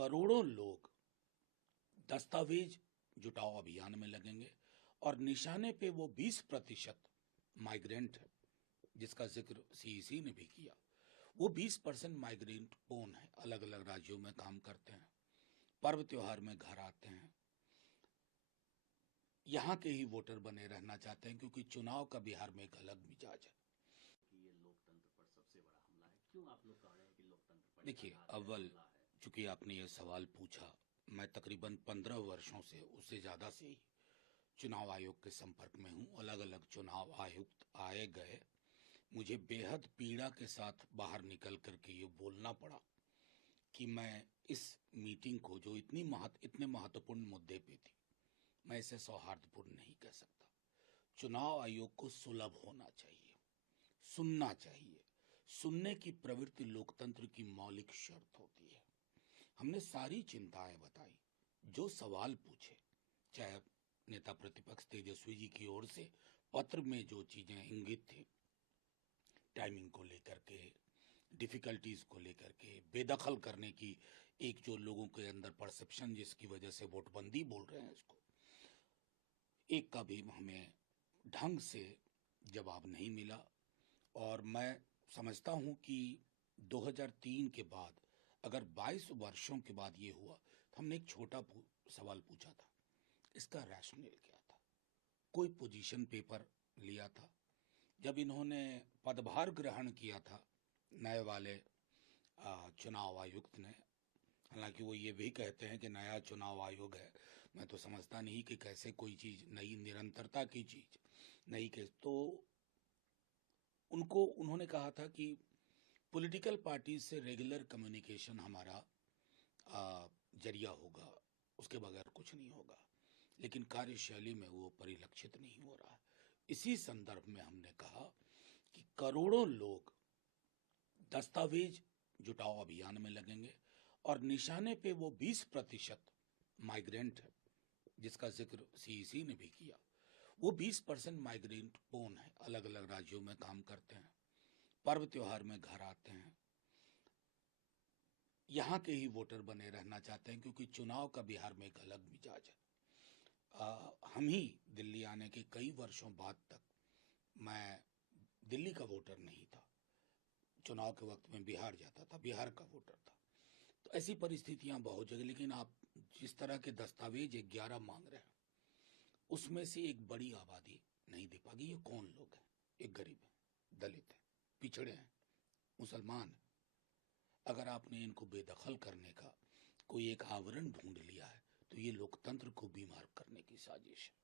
करोड़ों लोग दस्तावेज जुटाओ अभियान में लगेंगे और निशाने पे वो 20% माइग्रेंट है, जिसका जिक्र सीईसी ने भी किया। वो 20% माइग्रेंट कौन है? अलग अलग राज्यों में काम करते हैं, पर्व त्योहार में घर आते हैं, यहाँ के ही वोटर बने रहना चाहते हैं, क्योंकि चुनाव का बिहार में एक अलग मिजाज है कि ये लोकतंत्र पर सबसे बड़ा हमला है। क्यों आप लोग कह रहे हैं कि लोकतंत्र पर देखिए, अव्वल चूंकि आपने ये सवाल पूछा, मैं तकरीबन 15 वर्षों से, उससे ज्यादा से ही चुनाव आयोग के संपर्क में हूं। अलग अलग चुनाव आयुक्त आए गए, मुझे बेहद पीड़ा के साथ बाहर निकल करके ये बोलना पड़ा कि मैं इस मीटिंग को, जो इतने महत्वपूर्ण मुद्दे पे थी, मैं इसे सौहार्दपूर्ण नहीं कह सकता। चुनाव आयोग को सुलभ होना चाहिए, सुनना चाहिए। सुनने की प्रवृत्ति लोकतंत्र की मौलिक शर्त होती है। हमने सारी चिंताएं बताई, जो सवाल पूछे, चाहे नेता प्रतिपक्ष तेजस्वी जी की ओर से पत्र में जो चीजें इंगित थी, टाइमिंग को लेकर के, डिफिकल्टीज को लेकर के, बेदखल करने की एक जो लोगों के अंदर परसेप्शन, जिसकी वजह से वोटबंदी बोल रहे हैं इसको, एक का भी हमें ढंग से जवाब नहीं मिला। और मैं समझता हूं कि 2003 के बाद, अगर 22 वर्षों के बाद ये हुआ, तो हमने एक छोटा सवाल पूछा था, इसका रैशनल क्या था? कोई पोजीशन पेपर लिया था? जब इन्होंने पदभार ग्रहण किया था नए वाले चुनाव आयुक्त ने, हालांकि वो ये भी कहते हैं कि नया चुनाव आयोग है, मैं तो समझता नहीं कि कैसे कोई चीज नई, निरंतरता की चीज नई के, तो उन्होंने कहा था कि पॉलिटिकल पार्टी से रेगुलर कम्युनिकेशन हमारा जरिया होगा, उसके बगैर कुछ नहीं होगा, लेकिन कार्यशैली में वो परिलक्षित नहीं हो रहा है। इसी संदर्भ में हमने कहा कि करोड़ों लोग दस्तावेज जुटाओ अभियान में लगेंगे और निशाने पे वो 20% माइग्रेंट है, जिसका जिक्र सीईसी ने भी किया। वो 20% माइग्रेंट कौन है? अलग अलग राज्यों में काम करते हैं, पर्व त्योहार में घर आते हैं, यहाँ के ही वोटर बने रहना चाहते हैं, क्योंकि चुनाव का बिहार में एक अलग मिजाज है। हम ही दिल्ली आने के कई वर्षों बाद तक मैं दिल्ली का वोटर नहीं था, चुनाव के वक्त में बिहार जाता था, बिहार का वोटर था। तो ऐसी परिस्थितियां बहुत जगह, लेकिन आप जिस तरह के दस्तावेज 11 मांग रहे हैं, उसमें से एक बड़ी आबादी नहीं दे पाएगी। ये कौन लोग हैं? एक गरीब है, दलित है, पिछड़े हैं, मुसलमान है। अगर आपने इनको बेदखल करने का कोई एक आवरण ढूंढ लिया है, तो ये लोकतंत्र को बीमार करने की साजिश है।